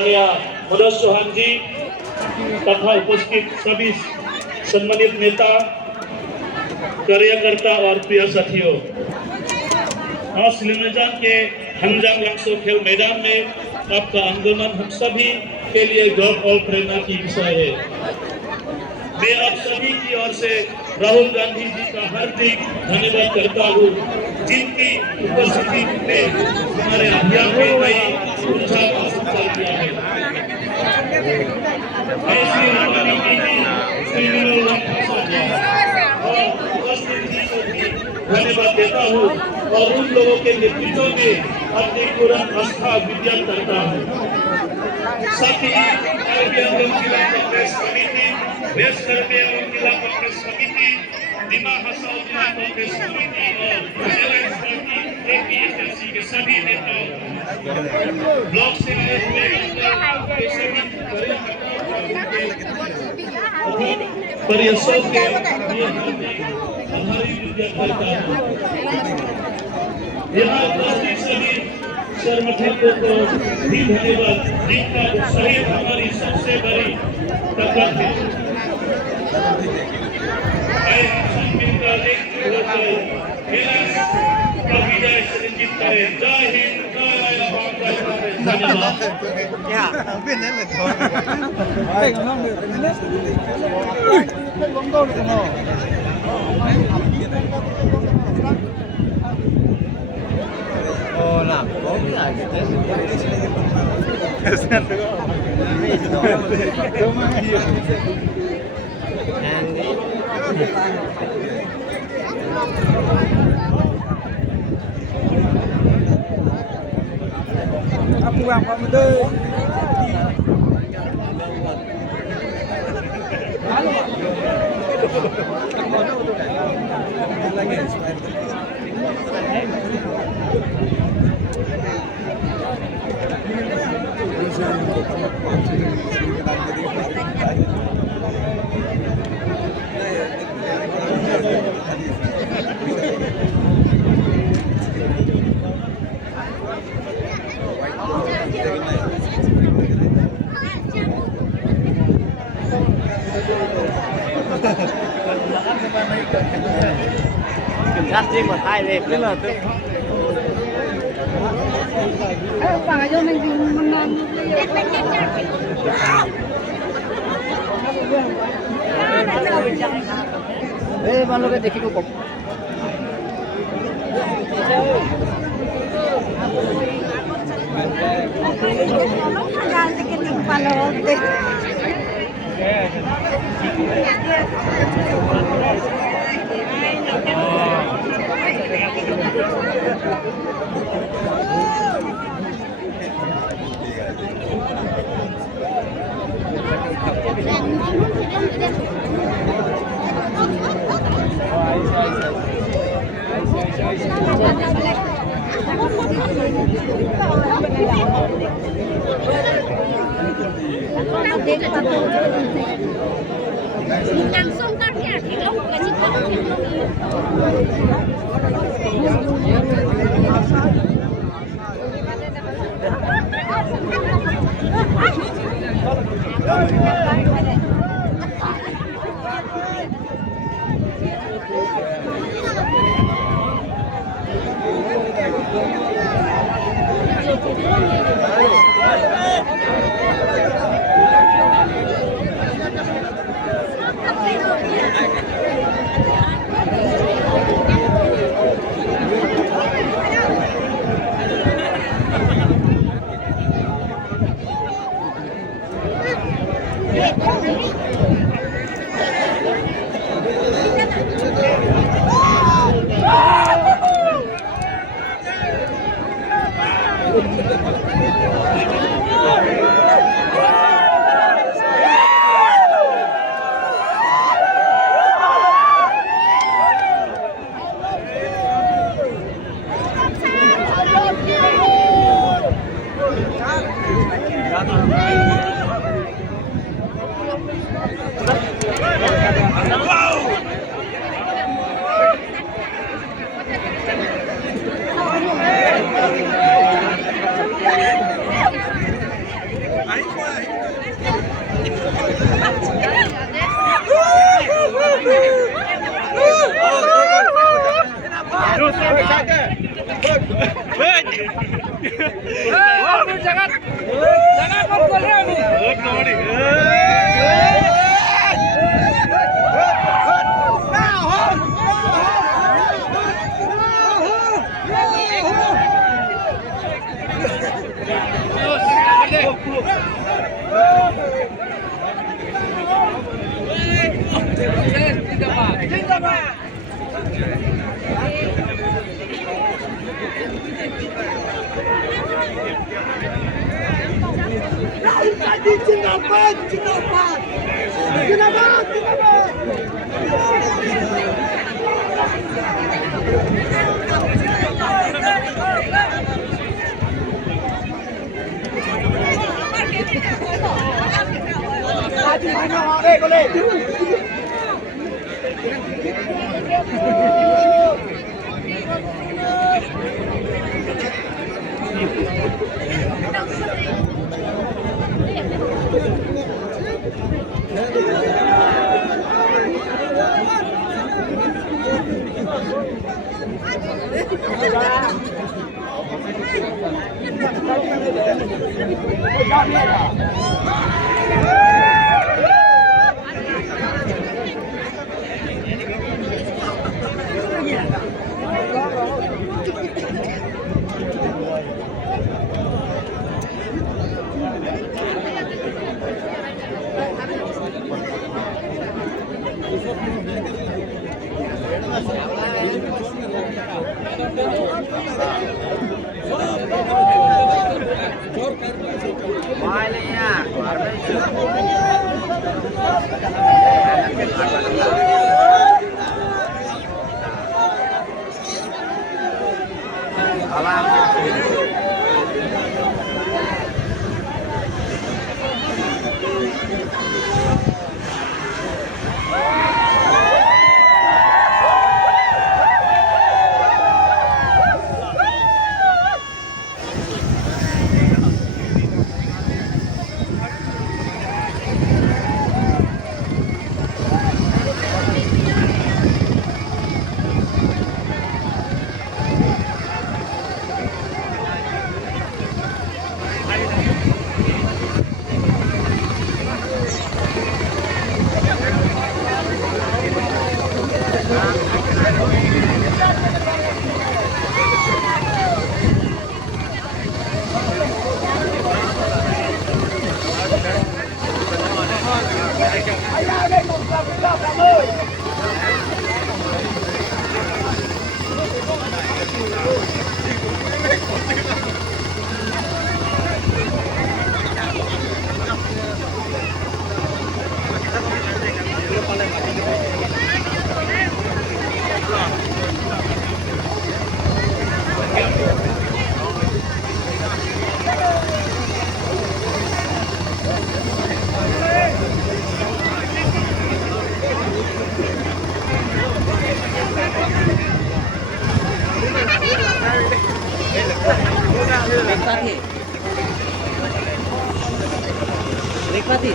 मनोज चौहान जी तथा उपस्थित सभी सम्मानित नेता, कार्यकर्ता और प्रिय साथियों, आज सिलमैदान के हंजाम लंगसो खेल मैदान में आपका आंदोलन हम सभी के लिए गौरव और प्रेरणा की विषय है। मैं आप सभी की ओर से राहुल गांधी जी का हार्दिक धन्यवाद करता हूँ, जिनकी उपस्थिति में हमारे अभियान में नई ऊर्जा का संचार किया है। धन्यवाद देता हूँ और उन लोगों के नेतृत्व में अपनी पूर्ण आस्था विज्ञान करता हूँ। साथ ही जिला कांग्रेस समिति, वेस्टर्न जिला कांग्रेस समिति, दिमा हसाओ जिला कांग्रेस समिति और एलायंस पार्टी एपीएसएलसी के सभी नेताओं, ब्लॉक से आए हुए सभी परिसर के आभारी विज्ञान करता हूँ। यहाँ उपस्थित सभी शर्मठकों को भी धन्यवाद, जिनका उत्साह हमारी सबसे बड़ी ताकत है। मिलकर का विजय सुनिश्चित करें। जय हिंद, जय भारत। धन्यवाद। Hola, hola, aku yang pamde. Cắt riêng một hai đẹp rất là thích. Bà vô mình Eh, malu ke देखी को कम. Jangan sedikit palo. Langsung target, kita kasih Nikmati.